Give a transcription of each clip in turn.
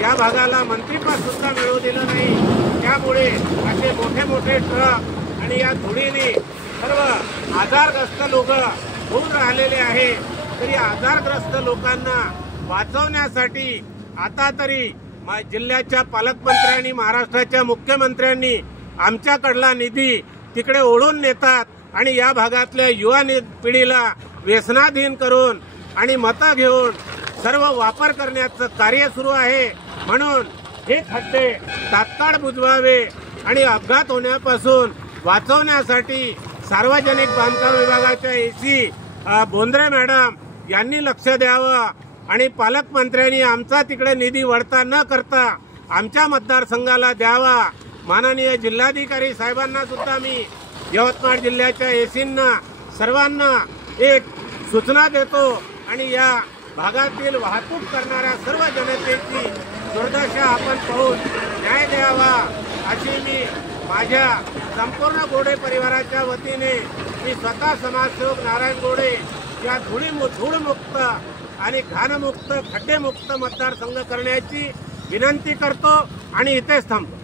या भागाला मंत्रिपद सुद्धा मिळू दिलं नाही। त्यामुळे असे मोठे मोठे ट्रक आणि या धुळीने सर्व आजारग्रस्त लोक होऊन राहिलेले आहे। तरी आजारग्रस्त लोकांना वाचवण्यासाठी आता तरी जिल्ह्याच्या पालकमंत्र्यांनी, महाराष्ट्राच्या मुख्यमंत्र्यांनी आमच्याकडला निधी तिकडे ओढून नेतात आणि या भागातल्या युवा पिढीला व्यसनाधीन करून आणि मतं घेऊन सर्व वापर करण्याचं कार्य सुरू आहे। म्हणून हे खड्डे तात्काळ बुजवावे आणि अपघात होण्यापासून वाचवण्यासाठी सार्वजनिक बांधकाम विभागाच्या एसी बोंद्रे मॅडम यांनी लक्ष द्यावं आणि पालकमंत्र्यांनी आमचा तिकडे निधी वळता न करता आमच्या मतदारसंघाला द्यावा। माननीय जिल्हाधिकारी साहेबांना सुद्धा मी यवतमाळ जिल्ह्याच्या एसींना सर्वांना एक सूचना देतो आणि या भागातील वाहतूक करणाऱ्या सर्व जनतेची दुर्दशा आपण पाहून न्याय द्यावा अशी मी माझ्या संपूर्ण गोडे परिवाराच्या वतीने मी स्वतः समाजसेवक नारायण गोडे या धूळमुक्त आणि घाणमुक्त खड्डेमुक्त मतदारसंघ करण्याची विनंती करतो आणि इथेच थांबतो।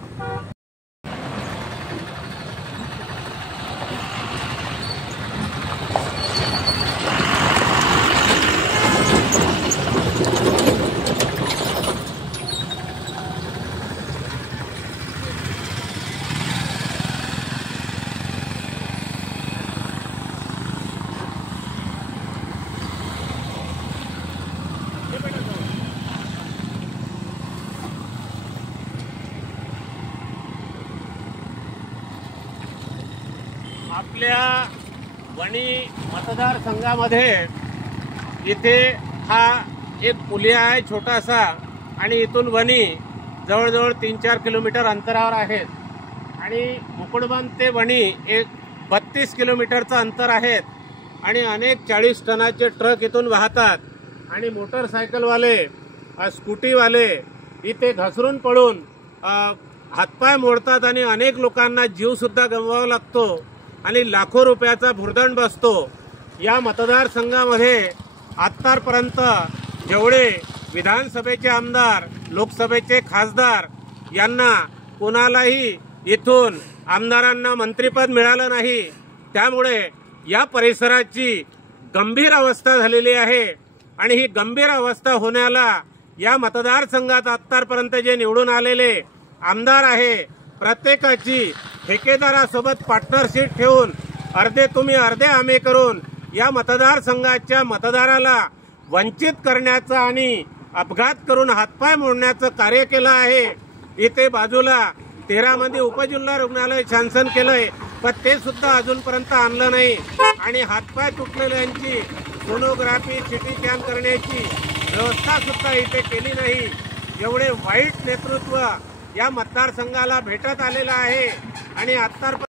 आपल्या वणी मतदारसंघामध्ये इथे हा एक पुलिया आहे छोटासा आणि इथून वणी जवळजवळ 3-4 किलोमीटर अंतरावर आहेत आणि मुकुडबंद ते वणी एक 32 किलोमीटरचं अंतर आहेत आणि अनेक 40 टनाचे ट्रक इथून वाहतात आणि मोटरसायकलवाले स्कूटीवाले इथे घसरून पडून हातपाय मोडतात आणि अनेक लोकांना जीव सुद्धा गमवावा लागतो आणि लाखो रुपयाचा भुर्दंड बसतो। या मतदारसंघामध्ये आतापर्यंत जेवढे विधानसभेचे आमदार, लोकसभेचे खासदार यांना कोणालाही इथून आमदारांना मंत्रिपद मिळालं नाही। त्यामुळे या परिसराची गंभीर अवस्था झालेली आहे आणि ही गंभीर अवस्था होण्याला या मतदारसंघात आतापर्यंत जे निवडून आलेले आमदार आहे प्रत्येकाची ठेकेदारासोबत पार्टनरशिप ठेवून अर्धे तुम्ही अर्धे आम्ही करून या मतदारसंघाच्या मतदाराला वंचित करण्याचं आणि अपघात करून हातपाय मोडण्याचं कार्य केलं आहे। इथे बाजूला 13 मध्ये उपजिल्हा रुग्णालय शासन केलंय पण ते सुद्धा अजूनपर्यंत आणलं नाही आणि हातपाय तुटलेल्यांची सोनोग्राफी, सिटी स्कॅन करण्याची व्यवस्था सुद्धा इथे केली नाही। एवढे वाईट नेतृत्व या मतदारसंघाला भेटत आलेलं आहे आणि आता